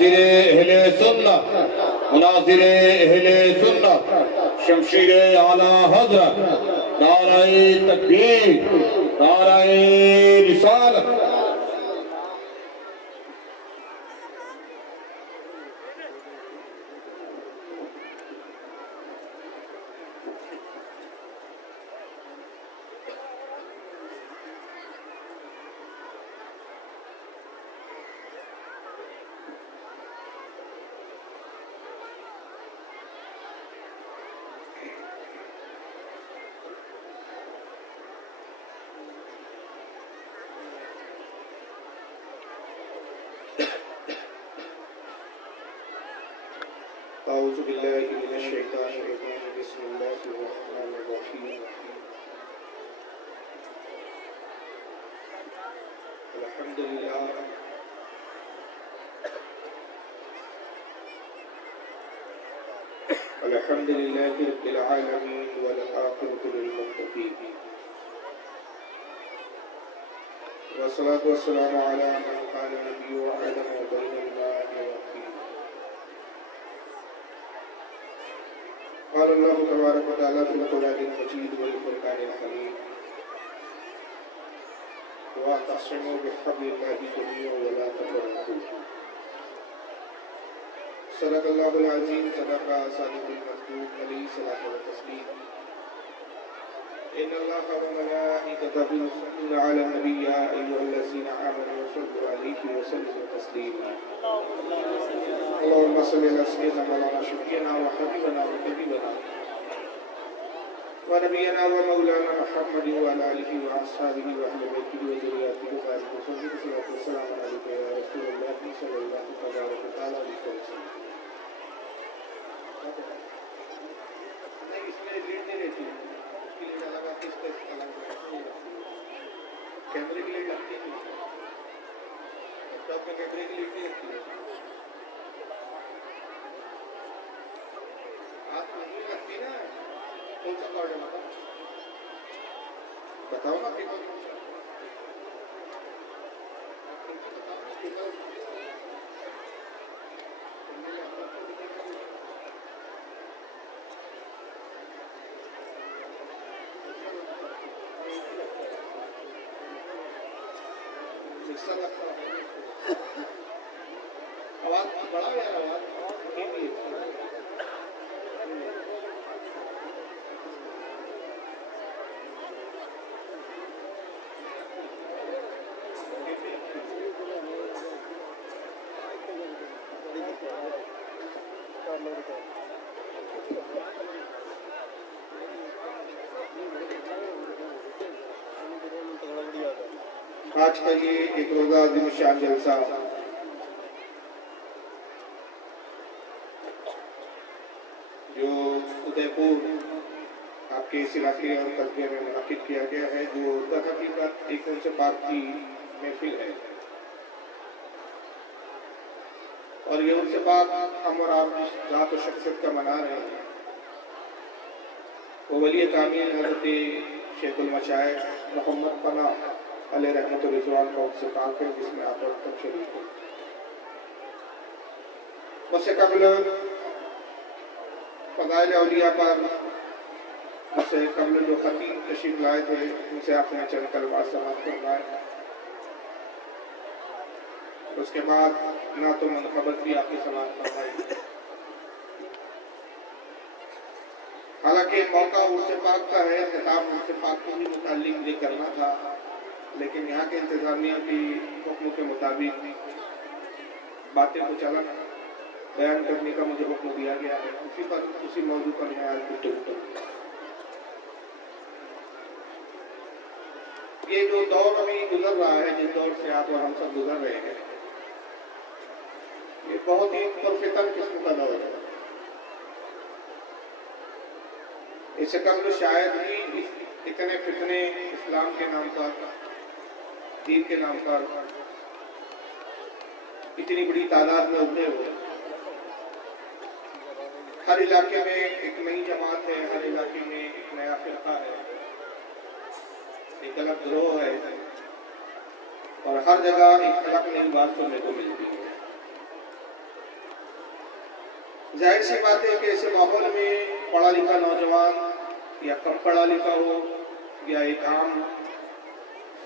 मुनाजिरे अहले सुन्नत, मुनाजिरे अहले सुन्नत, शमशीरे आला हज़रत, नाराए तकबीर, नाराए रिसालत। अऊज़ु बिल्लाहि मिनश शैतानिर रजीम बिस्मिल्लाहिर रहमानिर रहीम अल्हम्दुलिल्लाह अल्हम्दुलिल्लाहि रब्बिल आलमीन वल आक़िबतु लिल मुत्तक़ीन वस्सलातु वस्सलामु अला मन काना नबिय्यु व आदम व बैनल मा'i वत्तीन। क़ाल अल्लाहु तबारक व तआला फ़िल क़ुरआनिल मजीद वल फ़ुरक़ानिल हमीद वअतसिमू बिहब्लिल्लाहि जमीअन व ला तफ़र्रक़ू। सदक़ल्लाहुल अज़ीम, सदक़ा सादिक़ुल मस्दूक़ अलैहि सलातु व तस्लीम। इन्नल्लाहा व मलाइकतहु युसल्लूना अलन नबी या अय्युहल्लज़ीना आमनू सल्लु अलैहि व सल्लिमू तस्लीमा। अल्लाहुम्मा सल्लि अला सय्यिदिना मौलाना शफीअना व हबीबना व तबीबना व नबियना व मौलाना मुहम्मदिन व अला आलिहि व अस्हाबिहि व अहलि बैतिहि व ज़ुर्रिय्यतिहि व बारिक वसल्लिम। सल्लल्लाहु अलैहि या रसूलल्लाह सल्लल्लाहु तबारक व तआला अलैहि वसल्लम। नहीं, इसमें लीड नहीं रहती है, उसकी लीड अलग आती है, इसका अलग नहीं रहती है। कैमरे की लीड लगती है, लैपटॉप में कैमरे की लीड नहीं लगती है। हाथ नहीं लगती ना, कौन सा कार्ड है बताओ ना, कितना आवाज बड़ा यार, आवाज आज का ये एक रोजा शान जलसा जो उदयपुर आपके इस इलाके और कस्बे में मुनाकिद किया गया है, जो हकीकत एक उनसे बात की महफिल है और ये उनसे बात हम और आप जिस जात और शख्सियत का मना रहे हैं वो वली कामिल हज़रत शेखुल मशाइख मोहम्मद पनाह अलैहि रहमत व रिज़वान का उनसे ताल्लुक़ है, जिसमें आप और तब शरीक हैं। उससे कबल फ़ज़ाइल औलिया पर उससे कबल जो खतीब तशरीफ़ लाए थे उनसे आपने चंद कलमात समाअत करवाए। उसके बाद ना तो मनक़बत भी आपकी समाअत करवाई। हालांकि मौका उनसे पाक का है, खिताब उनसे पाक को भी मुताल्लिक़ ये करना था, लेकिन यहाँ के इंतज़ामिया की हुक्म के मुताबिक बातें को चलन बयान करने का मुझे हुक्म दिया गया है। उसी मौजू पर मैं आज गुफ्तगू करूँगा। ये जो दौर अभी गुजर रहा है, जिस दौर से आप और हम सब गुजर रहे हैं, ये बहुत ही पुरफ़ितन किस्म का दौर है। इससे कबल शायद ही इतने फितने इस्लाम के नाम पर, दीन के नाम पर इतनी बड़ी तादाद में उठे हुए। हर इलाके में एक नई जमात है, हर इलाके में एक नया फिरका है, एक अलग गिरोह है और हर जगह एक अलग नई बात सुनने को मिलती है। जाहिर सी बात है कि ऐसे माहौल में पढ़ा लिखा नौजवान या कम पढ़ा लिखा हो या एक आम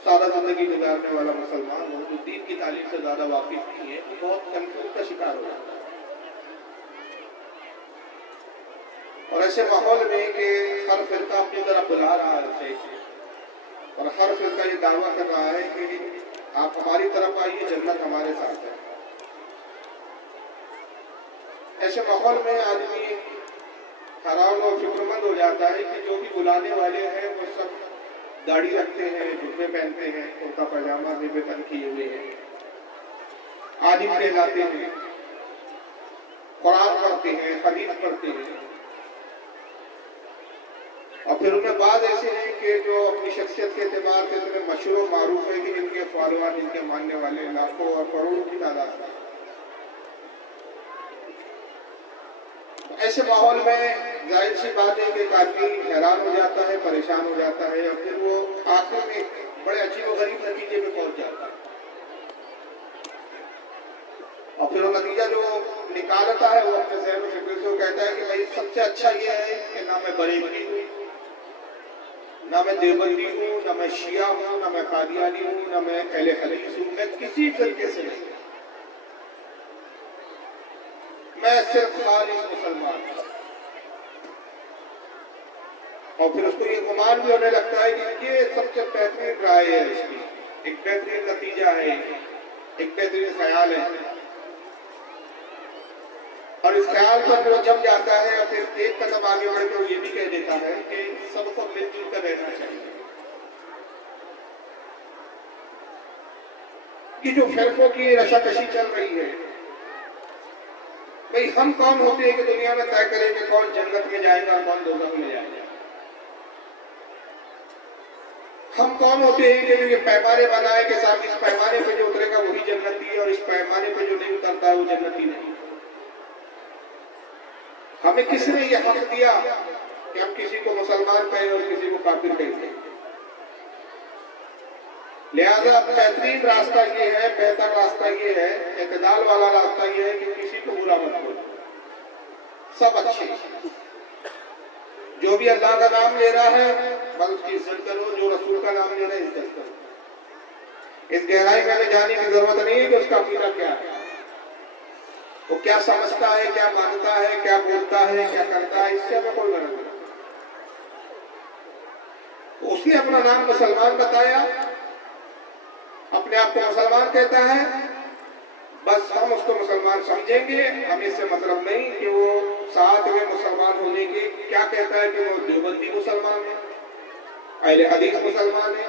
सादा जिंदगी गुजारने वाला मुसलमान हो जो दीन की तालीम से ज्यादा वाकिफ नहीं है, वो बहुत कंफ्यूज का शिकार हो जाता है। और ऐसे माहौल में कि हर फिरका अपनी तरफ बुला रहा है उसे, और हर फिरका ये दावा कर रहा है कि आप हमारी तरफ आइए, जन्नत हमारे साथ है। ऐसे माहौल में आदमी हैरान और फिक्रमंद हो जाता है कि जो भी बुलाने वाले हैं वो सब दाढ़ी रखते हैं, जुब्बे पहनते हैं, कुर्ता पैजामा बेतन किए हुए हैं, आलिम कहलाते हैं, कुरान पढ़ते हैं, हदीस पढ़ते हैं। और फिर उनमें बाद ऐसे हैं कि जो अपनी शख्सियत के एतबार से इतने मशहूर मारूफ है कि जिनके फॉलोअर, जिनके मानने वाले लाखों और करोड़ों की तादाद में। ऐसे माहौल में जाहिर सी बात है कि एक आदमी हैरान हो जाता है, परेशान हो जाता है, और फिर वो आखिर में बड़े अजीबोगरीब नतीजे पे पहुंच जाता है। और फिर वो नतीजा जो निकालता है वो अपने ज़हन फिक्र से वो कहता है कि भाई सबसे अच्छा ये है कि ना मैं बरेलवी हूँ, ना मैं देवबंदी हूँ, ना मैं शिया हूँ, ना मैं कादियानी हूँ, ना मैं अहले हदीस हूँ, मैं किसी फिरके से नहीं, मैं सिर्फ खालिस मुसलमान हूं। और फिर उसको ये गुमान भी होने लगता है कि ये सबसे बेहतरीन राय है, उसकी एक बेहतरीन नतीजा है, एक बेहतरीन ख्याल है। और इस ख्याल पर फिर जम जाता है और फिर एक कदम आगे बढ़ के वो ये भी कह देता है कि सबको मिलजुल कर रहना चाहिए। कि जो फिरकों की रशाकशी चल रही है, भाई हम कौन होते हैं कि दुनिया में तय करें कि कौन जन्नत में जाएगा और कौन दोज़ख में जाएगा? हम कौन होते हैं कि ये पैमाने बनाए कि साहब इस पैमाने पे जो उतरेगा वही जन्नती है और इस पैमाने पे जो नहीं उतरता है वो जन्नती नहीं। हमें किसने ये हक दिया कि हम किसी को मुसलमान कहें और किसी को काफिर कहें? लिहाजा बेहतरीन रास्ता ये है, बेहतर रास्ता ये है, इत्तेदाल वाला रास्ता ये है कि किसी को बुरा मत बोलो, सब अच्छे। जो भी अल्लाह का नाम ले रहा है बस उसकी इज्जत करो, जो रसूल का नाम ले रहा है इज्जत करो। इस गहराई में हमें जाने की जरूरत नहीं है कि उसका अकीदा क्या है, वो क्या समझता है, क्या मानता है, क्या बोलता है, क्या करता है, इससे हमें कोई गरज नहीं। उसने अपना नाम मुसलमान बताया, अपने आप को मुसलमान कहता है, बस हम उसको मुसलमान समझेंगे। हमें इससे मतलब नहीं कि वो साथ में मुसलमान होने के क्या कहता है कि वो देवबंदी मुसलमान है, अहले हदीस मुसलमान है,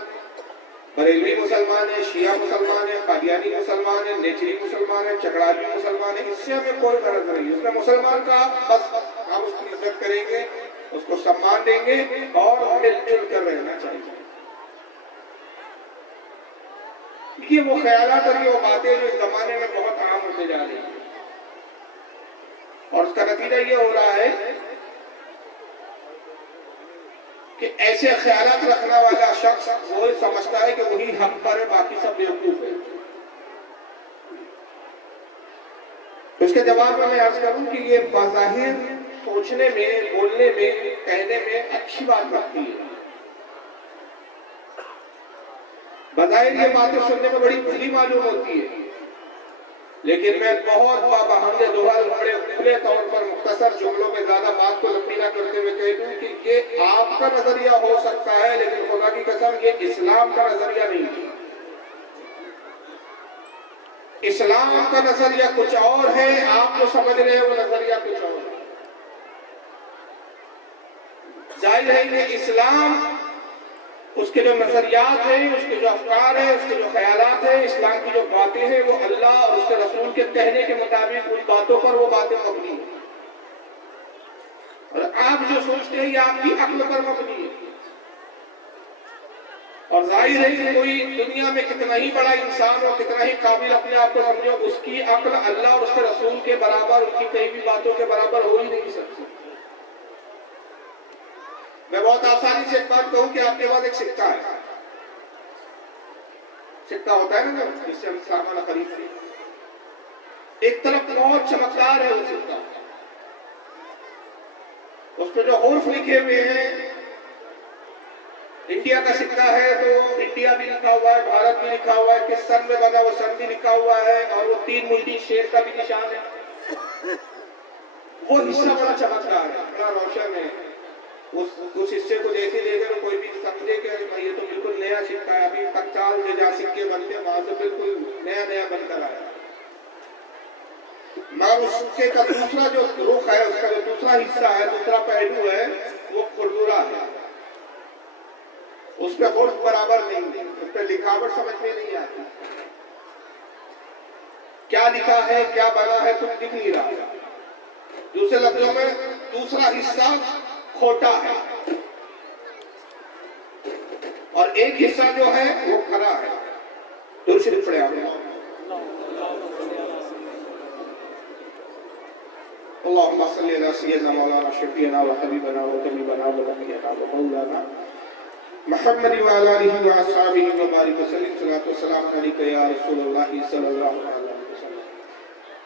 बरेलवी मुसलमान है, शिया मुसलमान है, कादियानी मुसलमान है, नेचरी मुसलमान है, चकड़ावी मुसलमान है, इससे हमें कोई गरज नहीं। उसने मुसलमान कहा, बस हम उसकी इज्जत करेंगे, उसको सम्मान देंगे और मिलजुल कर रहना चाहिए। ये वो ख्यालात और ये वो बातें जो इस जमाने में बहुत आम होते जा रही है, और उसका नतीजा ये हो रहा है कि ऐसे ख्यालात रखने वाला शख्स वो समझता है कि वही हक पर है, बाकी सब बेवकूफ है। उसके जवाब में मैं अर्ज करूं कि ये बाज़ाहिर सोचने में, बोलने में, कहने में अच्छी बात लगती है, बाज़ाहिर ये बातें सुनने में बड़ी भली मालूम होती है, लेकिन मैं बहुत बाबहंगे दोहल बड़े खुले तौर पर मुख्तसर जुमलों में ज्यादा बात को लंबी ना करते हुए कह दूं कि ये आपका नजरिया हो सकता है, लेकिन खुदा की कसम ये इस्लाम का नजरिया नहीं है। इस्लाम का नजरिया कुछ और है, आप जो समझ रहे हैं वो नजरिया कुछ और है। जाहिर है कि इस्लाम, उसके जो नजरियात हैं, उसके जो अफकार है, उसके जो ख्यालात हैं, इस्लाम की जो बातें हैं, वो अल्लाह और उसके रसूल के कहने के मुताबिक उन बातों पर वो बातें मबनी है। और आप जो सोचते हैं ये आपकी अक्ल पर मबनी है। और जाहिर है कि कोई दुनिया में कितना ही बड़ा इंसान हो, कितना ही काबिल अपने आप को समझो, उसकी अक्ल अल्लाह और उसके रसूल के बराबर, उनकी कई भी बातों के बराबर हो ही नहीं सकती। मैं बहुत आसानी से एक बात कहूं कि आपके पास एक सिक्का है, सिक्का होता है ना जिससे हम सामान खरीदते हैं, एक तरफ बहुत चमकदार है वो सिक्का, उस पर जो हर्फ लिखे हुए हैं, इंडिया का सिक्का है तो इंडिया भी लिखा हुआ है, भारत भी लिखा हुआ है, किस सन में बना वो सन भी लिखा हुआ है, और वो 3 मुंडी शेर का भी निशान है। वो हिस्सा बड़ा चमकदार है, बड़ा रोशन है। उस हिस्से को जैसे लेकर तो कोई भी समझे कि भाई ये तो बिल्कुल नया सिक्का है, अभी तक चाल से जहाँ सिक्के बनते वहां से बिल्कुल नया नया बनकर आया। मगर उस सिक्के का दूसरा जो रुख है, उसका जो दूसरा हिस्सा है, दूसरा पहलू है, वो खुरदुरा है। उस पर हर्फ बराबर नहीं है, उस पर लिखावट समझ में नहीं आती, क्या लिखा है क्या बना है कुछ दिख नहीं रहा। दूसरे लफ्जों में दूसरा हिस्सा खोटा है और एक हिस्सा जो है वो खरा है। तो सिर्फ पढ़े अल्लाहुम्मा सल्ली अला सय्यिदना मौलाना शफीना व हबीबना व तबीबना व नबीना व मौलाना मुहम्मद व अला आलिहि व अस्हाबिहि व बारिक वसल्लम सल्लल्लाहु वसल्लम अलैका या रसूलुल्लाह सल्लल्लाहु अलैहि वसल्लम।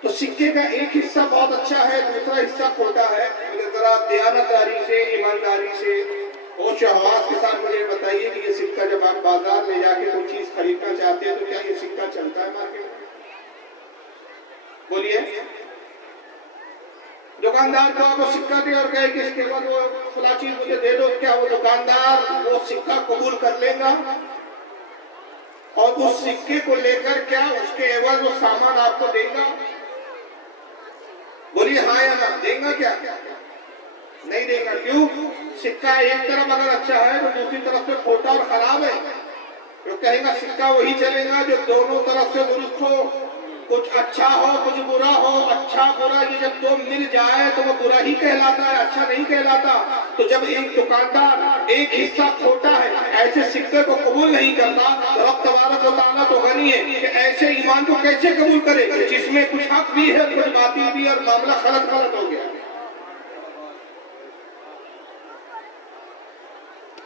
तो सिक्के का एक हिस्सा बहुत अच्छा है, दूसरा हिस्सा खोटा है। जरा दयानतदारी से, ईमानदारी से, होश हवास के साथ मुझे बताइए कि ये सिक्का जब आप बाजार में जाके कोई चीज खरीदना चाहते हैं तो क्या ये सिक्का चलता है मार्केट में? बोलिए। दुकानदार को आप सिक्का दे और कहे कि इसके बाद वो फला चीज मुझे दे दो, क्या वो दुकानदार वो सिक्का कबूल कर लेगा? और उस सिक्के को लेकर क्या उसके एवज वो सामान आपको देगा? बोलिए हाँ या ना, देगा क्या? नहीं देगा। क्यों? सिक्का एक तरफ अगर अच्छा है तो दूसरी तरफ से खोटा और खराब है। तो कहेगा सिक्का वही चलेगा जो दोनों तरफ से दुरुस्त हो, कुछ अच्छा हो कुछ बुरा हो। अच्छा बुरा ये जब दो मिल जाए तो वो बुरा ही कहलाता है, अच्छा नहीं कहलाता। तो जब एक दुकानदार एक हिस्सा खोटा है, ऐसे सिक्के को कबूल नहीं करता, तो रब तबारक व तआला तो गनी है कि ऐसे ईमान को कैसे कबूल करे जिसमें कुछ हक भी है कुछ बातिल भी, और मामला गलत हो गया।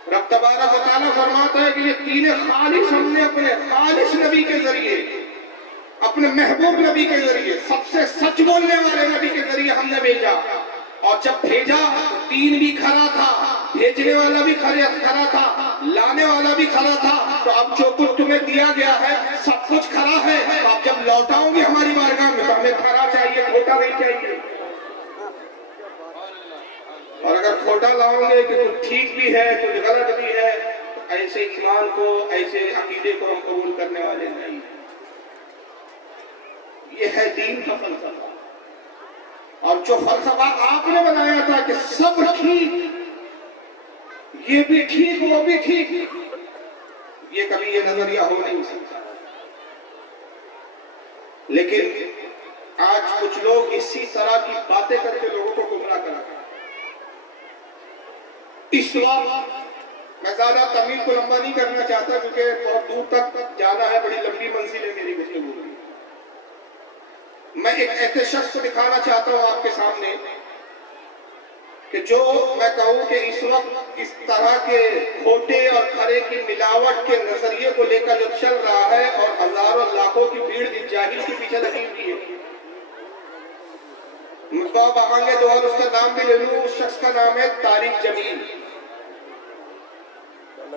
रब तबारक व तआला फरमाता है कि ये तीन खालिस हमने अपने खालिस नबी के जरिए, अपने महबूब नबी के जरिए, सबसे सच बोलने वाले नबी के जरिए हमने भेजा। और जब भेजा तो तीन भी खरा था, भेजने वाला भी खरा था, लाने वाला भी खरा था। तो अब जो कुछ तुम्हें दिया गया है सब कुछ खरा है। तो अब जब लौटाओगे हमारी बारगाह में तो हमें खरा चाहिए, खोटा नहीं चाहिए। और अगर खोटा लाओगे कि कुछ ठीक भी है कुछ गलत भी है, तो ऐसे ईमान को, ऐसे अकीदे को हम कबूल करने वाले नहीं। ये है दीन का फलसफा। और जो फलसफा आपने बनाया था कि सब ठीक, ये भी ठीक वो भी ठीक, ये कभी ये नजरिया हो नहीं सकता। लेकिन आज कुछ लोग इसी तरह की बातें करके लोगों को गुमराह कराते हैं। इस वक्त मैं ज्यादा तमील को लंबा नहीं करना चाहता क्योंकि बहुत दूर तक जाना है, बड़ी लंबी मंजिल है मेरी गुफ्तगू की। मैं एक ऐसे शख्स को दिखाना चाहता हूं आपके सामने कि जो मैं कहूं कि इस वक्त इस तरह के खोटे और खरे की मिलावट के नजरिए को लेकर जो चल रहा है और हजारों लाखों की भीड़ इस जाहिल के पीछे लगी हुई है। आगे जो और उसका नाम भी ले लूं, उस शख्स का नाम है तारिक जमील।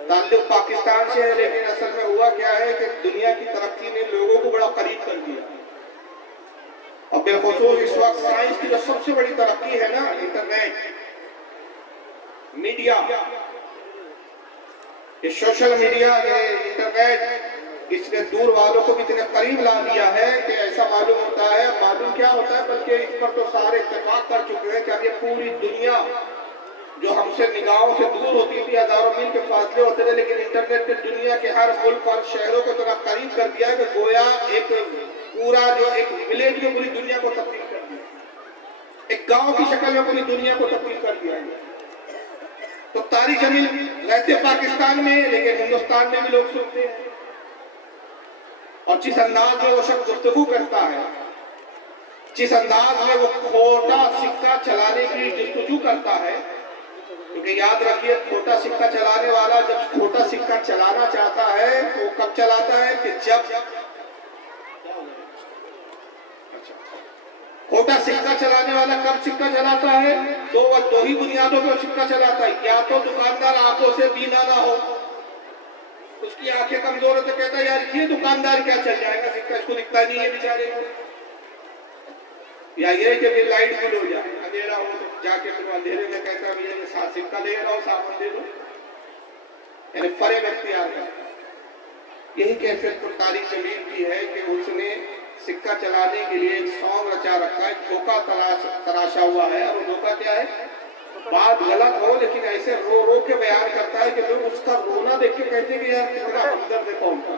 ताल्लुक पाकिस्तान से है, लेकिन असल में हुआ क्या है कि दुनिया की तरक्की ने लोगों को बड़ा करीब कर दिया। और बेखुसूस इस वक्त साइंस की जो सबसे बड़ी तरक्की है ना, इंटरनेट, मीडिया, ये सोशल मीडिया, ये इंटरनेट, इसने दूर वालों को भी इतने करीब ला दिया है कि ऐसा मालूम होता है, मालूम क्या होता है बल्कि इस पर तो सारे इत्तेफाक कर चुके हैं कि अब ये पूरी दुनिया जो हमसे निगाहों से दूर होती थी, हजारों मील के फासले होते थे, लेकिन इंटरनेट ने दुनिया के हर मुल्क और शहरों को इतना करीब कर दिया है कि गोया एक पूरा जो एक विलेज में पूरी दुनिया को तब्दील कर दिया, एक गांव की शक्ल में पूरी दुनिया को तब्दील कर दिया है। तो तारिक जमील रहते पाकिस्तान में, लेकिन हिंदुस्तान में भी लोग सुनते हैं। और जिस अंदाज में वो शख्स गुफ्तगू करता है, जिस अंदाज में वो खोटा सिक्का चलाने की जस्तजू करता है, क्योंकि याद रखिए खोटा सिक्का चलाने वाला जब खोटा सिक्का चलाना चाहता है तो कब चलाता है कि जब खोटा सिक्का चलाने वाला कब सिक्का चलाता है? तो वह दो ही बुनियादों पर सिक्का चलाता है, या तो दुकानदार आंखों से बीना ना हो, उसकी आंखें कमजोर है, तो कहता है यार ये दुकानदार क्या चल जाएगा, सिक्का इसको दिखता नहीं है बेचारे को। या ये कि फिर लाइट गुल हो जाए, अंधेरा हो तो जाके फिर अंधेरे में कहता है भैया ये साथ सिक्का ले रहा हूँ, साबुन दे दो, यानी फरे इख्तियार है। यही कैफियत तो तारिक जमील की है कि उसने सिक्का चलाने के लिए एक सॉन्ग रचा रखा है, धोखा तराशा हुआ है। और धोखा क्या है? बात गलत हो लेकिन ऐसे रो रो के बयान करता है कि लोग उसका रोना देख के कहते हैं कि यार कितना हमदर्द है कौन का,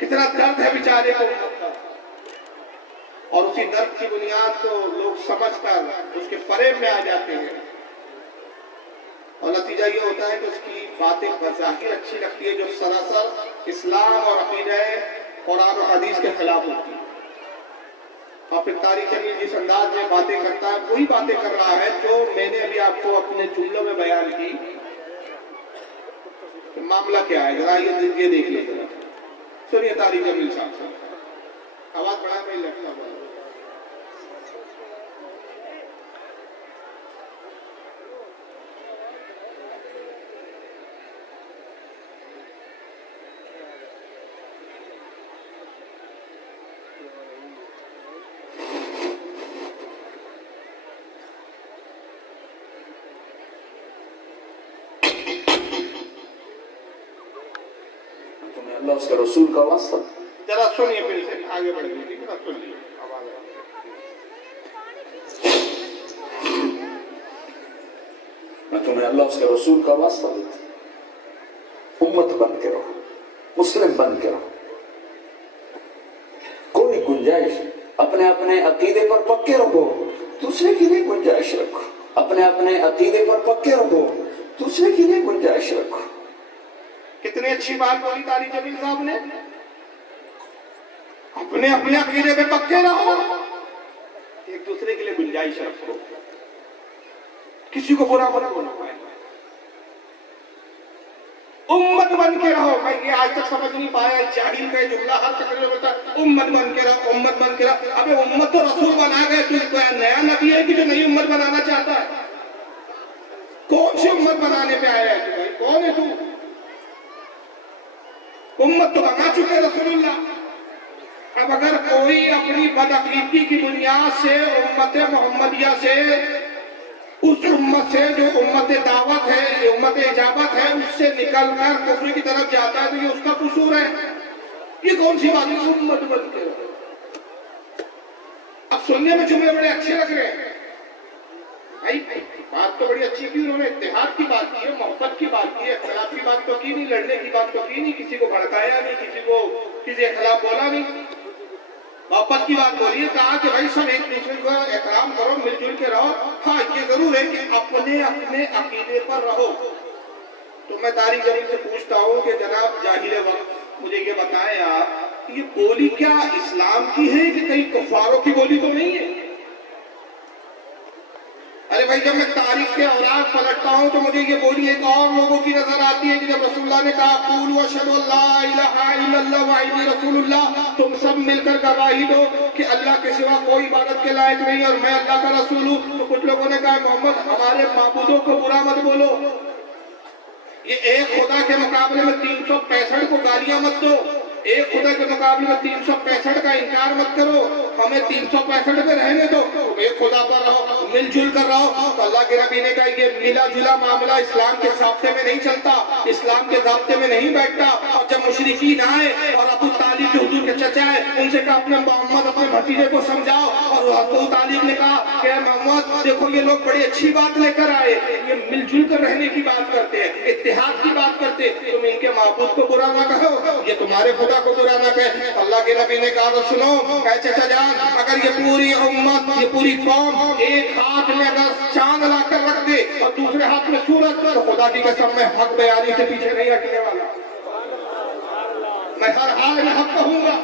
कितना दर्द है बेचारे को। और उसी दर्द की बुनियाद को लोग समझकर उसके फरेब में आ जाते हैं, और नतीजा ये होता है कि उसकी बातें बज़ाहिर अच्छी लगती है जो सरासर इस्लाम और अकीदा कुरान और हदीस के खिलाफ होती है। और फिर तारिक जमील जिस अंदाज में बातें करता है वही बातें कर रहा है जो मैंने अभी आपको अपने जुमलों में बयान की। तो मामला क्या है जरा ये देख लीजिए, जरा सुनिए तारिक जमील साहब। आवाज बढ़ा नहीं लगता अल्लाह उसके रसूल का वास्ता। जरा सुनिए फिर से आगे बढ़ लीजिए, जरा सुनिए आवाज। मैं तुम्हें अल्लाह उसके रसूल का वास्ता देता, उम्मत बन के रहो, मुस्लिम बन के रहो। कोई गुंजाइश अपने अपने अकीदे पर पक्के रहो, दूसरे के लिए गुंजाइश रखो। अपने अपने अकीदे पर पक्के रहो, दूसरे के लिए गुंजाइश रखो। कितनी अच्छी बात बोली तारिक जमील साहब ने, अपने अपने अकीदे पे पक्के रहो, एक दूसरे के लिए गुंजाइश रखो, किसी को बुरा मत बोलो, उम्मत बन के रहो। मैं ये आज तक समझ नहीं पाया, जाहिल का जुमला हर तकरीर में होता, उम्मत बन के रहो, उम्मत बन के रहो। अबे उम्मत तो रसूल बना गए, तू कोई नया नबी है कि जो नई उम्मत बनाना चाहता है? कौन सी उम्मत बनाने पे आया है तू? भाई कौन है तू? उम्मत तो बना चुके रसूलुल्लाह। अब अगर कोई अपनी बदअकीदगी की बुनियाद से उम्मत मोहम्मदिया से, उस उम्मत से जो उम्मत दावत है, उम्मत इजाबत है, उससे निकलकर कुफ्र की तरफ जाता है तो ये उसका कसूर है। ये कौन सी बात है? उम्मत बन के। अब सुनने में जुमले बड़े अच्छे लग रहे हैं भाई, बात तो बड़ी अच्छी की, उन्होंने इत्तेहाद की बात की है, मोहब्बत की बात की है, इख्तिलाफ की बात तो की नहीं, लड़ने की बात तो की नहीं, किसी को भड़काया नहीं, किसी को किसी के खिलाफ बोला नहीं, मोहब्बत की बात बोली है। कहा कि भाई सब एक दूसरे को एहतराम करो, मिलजुल के रहो। हाँ ये जरूर है कि अपने अपने अकीदे पर रहो। तो मैं तारिक जमील से पूछता हूँ कि जनाब जाहिल वक्त मुझे ये बताएं आप, ये बोली क्या इस्लाम की है कि कहीं कुफारों की बोली तो नहीं है? अरे भाई जब मैं तारीख के औराक पलटता हूँ तो मुझे ये बोली एक और लोगों की नजर आती है कि जब रसूलुल्लाह ने कहा क़ूलू अशहदु अल्ला इलाहा इल्लल्लाह व अन्नी रसूलुल्लाह, तुम सब मिलकर गवाही दो कि अल्लाह के सिवा कोई इबादत के लायक नहीं और मैं अल्लाह का रसूल हूँ। तो कुछ लोगों ने कहा मोहम्मद हमारे माबूदों को बुरा मत बोलो, ये एक खुदा के मुकाबले में 365 को गालियां मत दो, एक खुदा के मुकाबले में 365 का इनकार मत करो, हमें 365 पे रहने दो, एक खुदा पर रहो, मिलजुल कर रहो। तो अल्लाह के नबी ने कहा ये मिला जुला मामला इस्लाम के ज़ाब्ते में नहीं चलता, इस्लाम के ज़ाब्ते में नहीं बैठता। और जब मुशरिकीन आए और अबू तालिब जो हुजूर के चचा है उनसे कहा अपने मोहम्मद अपने भतीजे को समझाओ, और अबू तालिब ने कहा कि मोहम्मद देखो ये लोग बड़ी अच्छी बात लेकर आए, ये मिलजुल कर रहने की बात करते हैं, इत्तेहाद की बात करते, तुम इनके माबूद को बुरा ना कहो, ये तुम्हारे खुदा को बुरा ना कहे। अल्लाह के नबी ने कहा सुनो चाचा जान, अगर ये पूरी उम्मत, ये पूरी कौम एक हाथ में अगर चांद लाकर रख दे और दूसरे हाथ में सूरज, तो खुदा की कसम में हक बयानी से पीछे नहीं हटने वाला, मैं हर हाल में हक कहूंगा।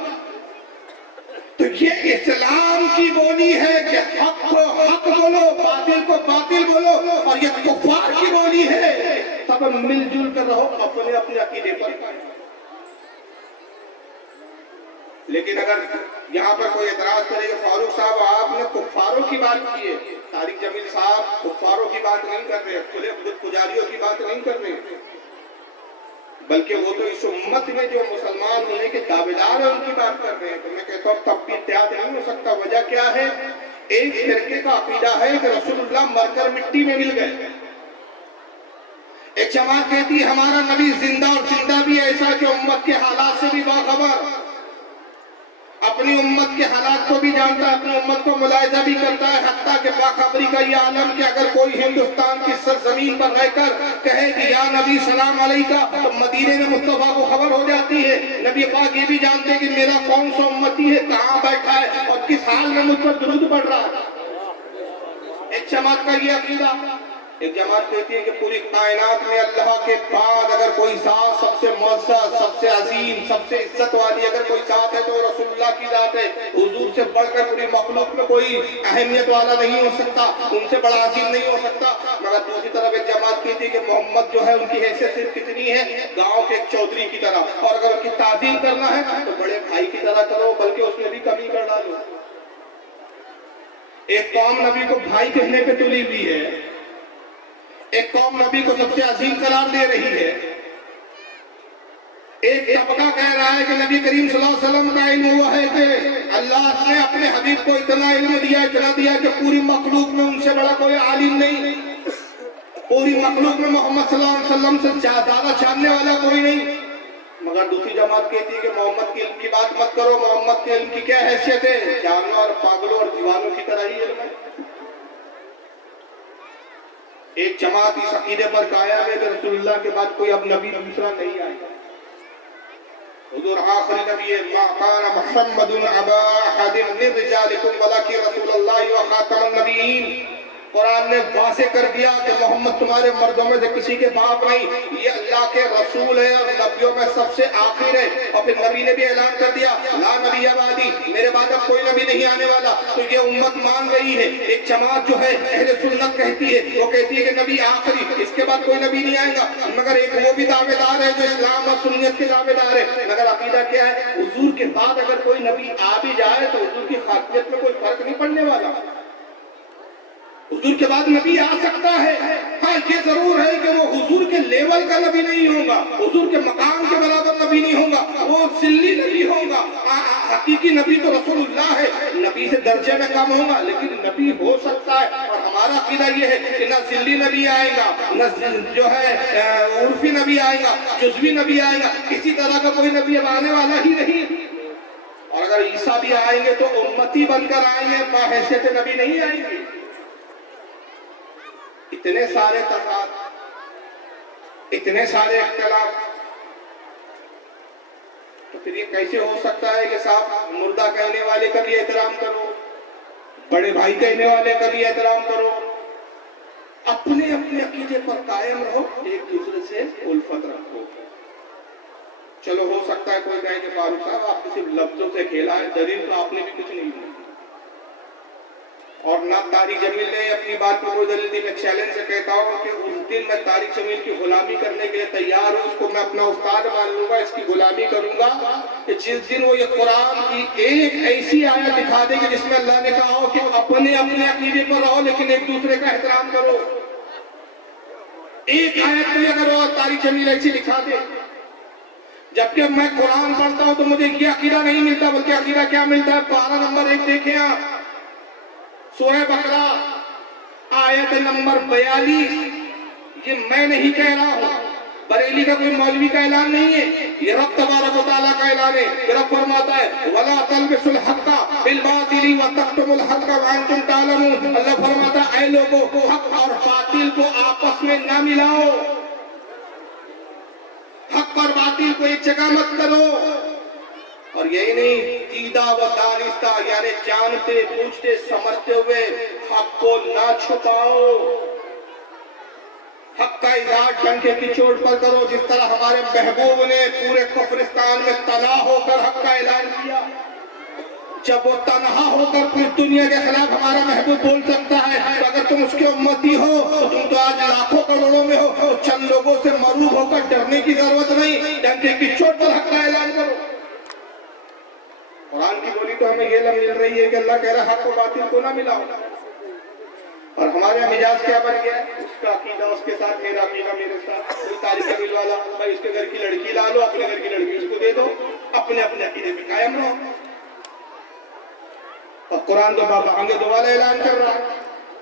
तो ये इस्लाम की बोली है कि हक को हक बोलो, बातिल को बातिल बोलो, और ये कुफार की बोली है सब मिलजुल कर रहो अपने अपने अकीदे पर। लेकिन अगर यहाँ पर कोई एतराज करेगा फारूक साहब आपने कुफ्फारों की बात की है, तारिक जमील साहब कुफ्फारों की बात नहीं कर रहे, खुले खुद पुजारियों की बात नहीं कर रहे, बल्कि वो तो इस उम्मत में जो मुसलमान होने के दावेदार है उनकी बात कर रहे हैं। तो मैं कहता हूँ तब भी इत्तेहाद नहीं हो सकता। वजह क्या है? एक फिरके का अकीदा है कि रसूलुल्लाह मरकर मिट्टी में मिल गए। एक जमात कहती है हमारा नबी जिंदा और जिंदा भी ऐसा कि उम्मत के हालात से भी बाखबर, अपनी उम्मत के हालात को भी जानता है, अपनी उम्मत को मुलाहिजा भी करता है। हत्ता के बाखबरी का ये आलम कि अगर कोई हिंदुस्तान की सरजमीन पर रहकर कहे कि या नबी सलाम अलैका, तो मदीने में मुस्तफा को खबर हो जाती है। नबी पाक ये भी जानते हैं कि मेरा कौन सा उम्मती है, कहाँ बैठा है और किस हाल में मुझ पर दुरूद पड़ रहा है। एक जमात का ये अकीदा। एक जमात कहती है कि पूरी कायनात में अल्लाह के बाद अगर कोई साथ सबसे मुअज़्ज़ज़, सबसे अजीम, सबसे इज्जत वाली अगर कोई साथ है तो रसूलुल्लाह की जात है। हुजूर से बढ़कर पूरी मखलूक में कोई अहमियत वाला नहीं हो सकता, उनसे बड़ा अजीम नहीं हो सकता। मगर दूसरी तरफ एक जमात कहती है कि मोहम्मद जो है उनकी हैसियत सिर्फ कितनी है, गाँव के एक चौधरी की तरह, और अगर उनकी ताज़ीम करना है तो बड़े भाई की तरह करो, बल्कि उसमें भी कमी कर डालो। एक कौम नबी को भाई कहने पे तुली हुई है, एक कौम नबी को सबसे अजीम करार दे रही है। एक तबका कह रहा है कि नबी करीम सल्लल्लाहु अलैहि वसल्लम का इल्म हुआ है कि अल्लाह ने अपने हबीब को इतना इल्म दिया, इतना दिया कि पूरी मखलूक में उनसे बड़ा कोई आलिम नहीं, पूरी मखलूक में मोहम्मद सल्लल्लाहु अलैहि वसल्लम से ज्यादा जानने वाला कोई नहीं। मगर दूसरी जमात कहती है कि मोहम्मद के इल्म की बात मत करो, मोहम्मद के इल्म की क्या हैसियत है, जानवर, पागलों और दीवानों की तरह ही इल्म है। एक जमात इस अकीदे पर कायम है कि रसूलुल्लाह के बाद कोई अब नबी दूसरा नहीं आएगा। हुजूर आखिरी नबी है। मा कान मुहम्मदुन अबा अहदिन मिन रिजालिकुम वलाकिन रसूलुल्लाह व खातमुन नबिय्यीन। कुरान ने वाज़े कर दिया कि मोहम्मद तुम्हारे मर्दों में से किसी के बाप नहीं, ये अल्लाह के रसूल है और नबियों में सबसे आखिर है। और फिर नबी ने भी ऐलान कर दिया ला नबी अबादी, मेरे बाद अब कोई नबी नहीं आने वाला। तो ये उम्मत मान रही है। एक जमात जो है अहले सुन्नत कहती है, वो कहती है कि नबी आखिरी, इसके बाद कोई नबी नहीं आएगा। मगर एक वो भी दावेदार है जो इस्लाम और सुन्नत के दावेदार है। मगर अकीदा क्या है? हुजूर के बाद अगर कोई नबी आ भी जाए तो हुजूर की खासियत में कोई फर्क नहीं पड़ने वाला। हुजूर के बाद नबी आ सकता है, हाँ ये जरूर है कि वो हुजूर के लेवल का नबी नहीं होगा, हुजूर के मकाम के बराबर नबी नहीं होगा, वो सिल्ली नबी होगा। हकीकी नबी तो रसूलुल्लाह है, नबी से दर्जे में कम होगा, लेकिन नबी हो सकता है। और हमारा अकीदा ये है कि न सिल्ली नबी आएगा, न जो है उर्फी नबी आएगा, जुज़वी नबी आएगा, किसी तरह का कोई नबी अब आने वाला ही नहीं। और अगर ईसा भी आएंगे तो उम्मती बनकर आएंगे, बाहैसियत नबी नहीं आएंगे। इतने सारे तफात, इतने सारे इख्तिलाफ, तो फिर ये कैसे हो सकता है कि साहब मुर्दा कहने वाले का भी एहतराम करो, बड़े भाई कहने वाले का भी एहतराम करो, अपने अपने अकीदे पर कायम रहो, एक दूसरे से उल्फत रखो। चलो हो सकता है कोई कहे कि फारूक साहब आपने सिर्फ लफ्जों से खेला है, दलील तो आपने भी कुछ नहीं दी। और ना तारिक जमील ने अपनी बात में कोई दलील दी। मैं चैलेंज से कहता हूँ कि उस दिन मैं तारिक जमील की गुलामी करने के लिए तैयार हूँ, उसको मैं अपना उस्ताद मान लूंगा, इसकी गुलामी करूंगा कि जिस दिन वो ये कुरान की एक ऐसी आयत दिखा देगी जिसमें अल्लाह ने कहा हो कि अपने अपने अकीदे पर रहो लेकिन एक दूसरे का एहतराम करो। एक आयत में अगर वो तारिक जमील ऐसी दिखा दे, जबकि मैं कुरान पढ़ता हूँ तो मुझे ये अकीदा नहीं मिलता, बल्कि अकीदा क्या मिलता है? पारा नंबर 1 देखें आप, सूरह बकरा आयत नंबर 42। ये मैं नहीं कह रहा हूँ, बरेली का कोई मौलवी का ऐलान नहीं है, ये रब तबारक व तआला का ऐलान है। रब फरमाता है वला तलबिसुल हक्का बिल बातिल व तक्तुमुल हक्का व अंतुम तालमून। अल्लाह फरमाता है ऐ लोगों को हक और बातिल को आपस में ना मिलाओ, हक और बातिल को एक जगह मत करो। और यही नहीं, दीदा व दानिस्ता यानी जानते पूछते समझते हुए हक को ना छुपाओ, हक का इजहार डंके की चोट पर करो। जिस तरह हमारे महबूब ने पूरे कब्रिस्तान में तन्हा होकर हक का ऐलान किया, जब वो तन्हा होकर पूरी दुनिया के खिलाफ हमारा महबूब बोल सकता है, तो अगर तुम उसके उम्मती हो तो तुम तो आज लाखों करोड़ों में हो, तो चंद लोगों से मरूब होकर डरने की जरूरत नहीं, डंके की चोट पर हक का ऐलान करो। तो हमें ये लग मिल रही है कि अल्लाह कह रहा है हक और बातिल को ना मिलाओ, और हमारे मिजाज क्या बन गया, उसका अकीदा उसके साथ, मेरा अकीदा मेरे साथ। कोई तारीख मिल वाला, भाई उसके घर की लड़की ला लो, अपने घर की लड़की उसको दे दो, अपने अपने अकीदे में कायम रहो। और कुरान तो बाबा आगे दोबारा ऐलान कर रहा है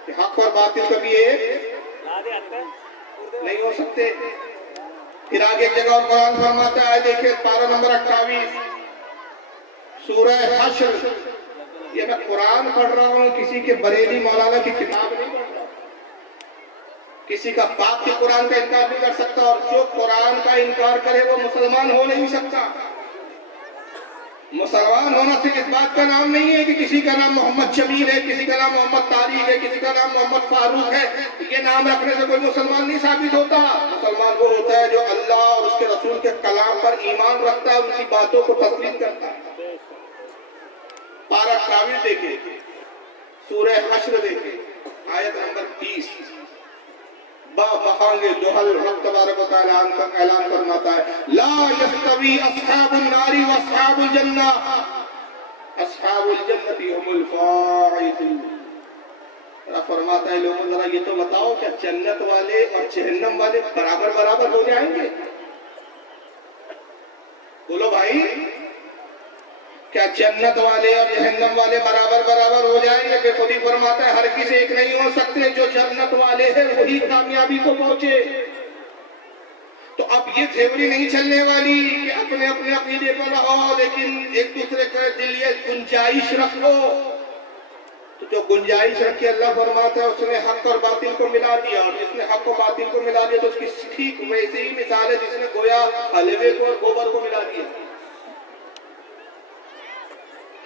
कि हक और बातिल कभी एक नहीं हो सकते। फिर आगे एक जगह और कुरान फरमाता है, देखिए पारा नंबर 28 सूरह हश्र। ये मैं कुरान पढ़ रहा हूँ, किसी के बरेली मौलाना की किताब नहीं पढ़ रहा, किसी का बाप के कुरान का इनकार नहीं कर सकता, और जो कुरान का इनकार करे वो मुसलमान हो नहीं सकता। मुसलमान होना सिर्फ इस बात का नाम नहीं है कि किसी का नाम मोहम्मद शमीर है, किसी का नाम मोहम्मद तारिक है, किसी का नाम मोहम्मद फारूक है। ये नाम रखने से कोई मुसलमान नहीं साबित होता। मुसलमान वो होता है जो अल्लाह और उसके रसूल के कलाम पर ईमान रखता है, उनकी बातों को तस्लीम करता है। पारा 28 देखे, सूरह हश्र देखे, आयत नंबर 30 बहांगे दोहल रब तबारक व तआला ऐलान फरमाता है, ला यस्तवी अस्हाबुन नारी व अस्हाबुल जन्नह, अस्हाबुल जन्नति हुमुल फाइजून। फरमाता है लोगों जरा ये तो बताओ, क्या जन्नत वाले और जहन्नम वाले बराबर बराबर हो जाएंगे? बोलो भाई, क्या जन्नत वाले और जहन्नम वाले बराबर बराबर हो जाएंगे? फिर खुद ही फरमाता है हर किसी एक नहीं हो सकते, जो जन्नत वाले हैं वही कामयाबी को पहुंचे। तो अब ये थ्योरी नहीं चलने वाली कि अपने अपने अकीदे पर रहो, लेकिन एक दूसरे के दिल ये गुंजाइश रखो। तो जो गुंजाइश रखी अल्लाह फरमाता है उसने हक और बातिल को मिला दिया, और जिसने हक और बातिल को मिला दिया तो उसकी ठीक वैसे ही मिसाल है जिसने गोया हलवे को और गोबर को मिला दिया।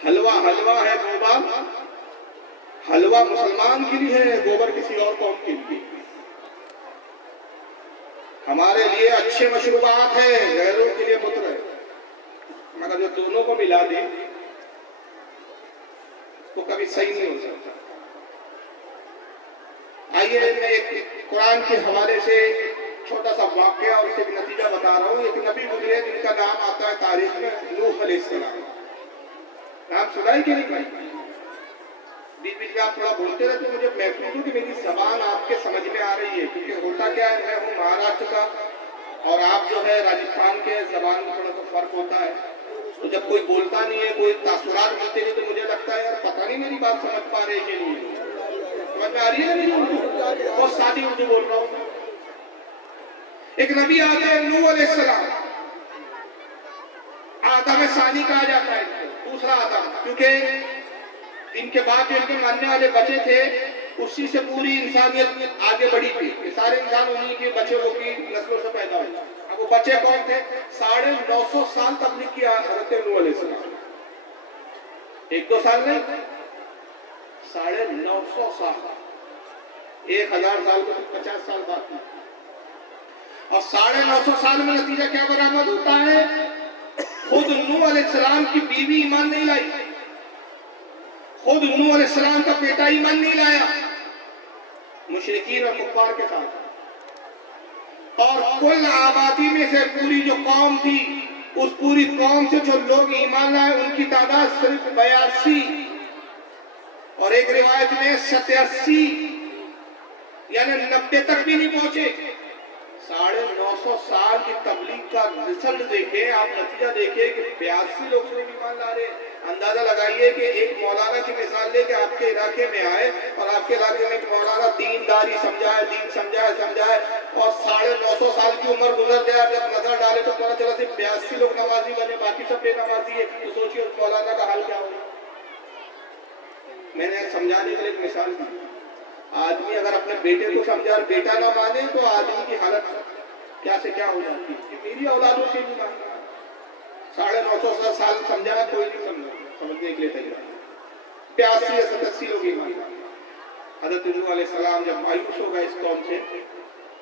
हलवा हलवा है, गोबर हलवा मुसलमान के लिए है, गोबर किसी और कौम के लिए। हमारे लिए अच्छे मशरूबात है, गैरों के लिए मुतर है, मगर जो दोनों को मिला दे तो कभी सही नहीं हो सकता। आइए मैं एक कुरान के हवाले से छोटा सा वाक्य और उससे नतीजा बता रहा हूँ। एक नबी गुजरे जिनका नाम आता है तारीख में, नूह अलैहिस्सलाम। नाम सुना ही कि नहीं भाई? बीच बीच में आप थोड़ा बोलते रहते, मुझे महसूस हो कि मेरी जबान आपके समझ में आ रही है, क्योंकि होता क्या है, मैं हूँ महाराष्ट्र का और आप जो है राजस्थान के, जबान में थोड़ा सा फर्क होता है। तो जब कोई बोलता नहीं है, कोई तासुरात मिलते नहीं, तो मुझे लगता है यार पता नहीं मेरी बात समझ पा रहे कि नहीं। समझ में आ रही है मेरी उर्दू? बहुत सादी उर्दू बोल रहा हूँ। एक नबी आते हैं नूह अलैहिस्सलाम, आदम सानी कहा जाता है, दूसरा आदम, क्योंकि इनके बाद जो इनके मानने वाले बचे थे उसी से पूरी इंसानियत आगे बढ़ी थी। सारे इंसान उन्हीं के बच्चों की नस्लों से पैदा हुए। अब वो बच्चे कौन थे? 950 साल तबलीग की हज़रत नूह अलैहिस्सलाम, 1-2 साल नहीं, 950 साल, 1000 साल को 50 साल बाद। और 950 साल में नतीजा क्या बरामद होता है? खुद नूह अलैहिस्सलाम की बीवी ईमान नहीं लाई, खुद नूह अलैहिस्सलाम का बेटा ईमान नहीं लाया, मुशरिकीन और कुफ्फार के साथ। और कुल आबादी में से पूरी जो कौम थी, उस पूरी कौम से जो लोग ईमान लाए उनकी तादाद सिर्फ 82, और एक रिवायत में 87, यानी 90 तक भी नहीं पहुंचे। 950 साल की तबलीग का रिजल्ट देखे आप, नतीजा देखे कि 82 लोग ईमान ला रहे। अंदाजा लगाइए कि एक मौलाना की मिसाल लेके आपके इलाके में आए और आपके इलाके में एक मौलाना दीनदारी समझाए, दीन समझाए और 950 साल की उम्र गुजर जाए, जब नजर डाले तो पता चला सिर्फ 82 लोग नमाजी बने, बाकी सब बेनमाजी है। तो सोचिए उस मौलाना का हाल क्या होगा। मैंने समझाने के लिए एक मिसाल दी। आदमी अगर अपने बेटे को समझा और बेटा ना माने तो आदमी की हालत क्या से क्या हो जाती है। मेरी औलादों से भी मांगा 950 साल समझाया, कोई नहीं समझने के लिए तैयार। 82 या 87 लोग ईमान लाए। हज़रत नूह अलैहिस्सलाम जब मायूस हो गए इस कौम से,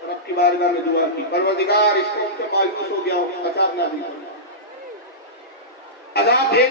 रब की बारगाह में दुआ की, परवरदिगार इस कौम से मायूस हो गया, अज़ाब नाज़िल कर, अज़ाब भेज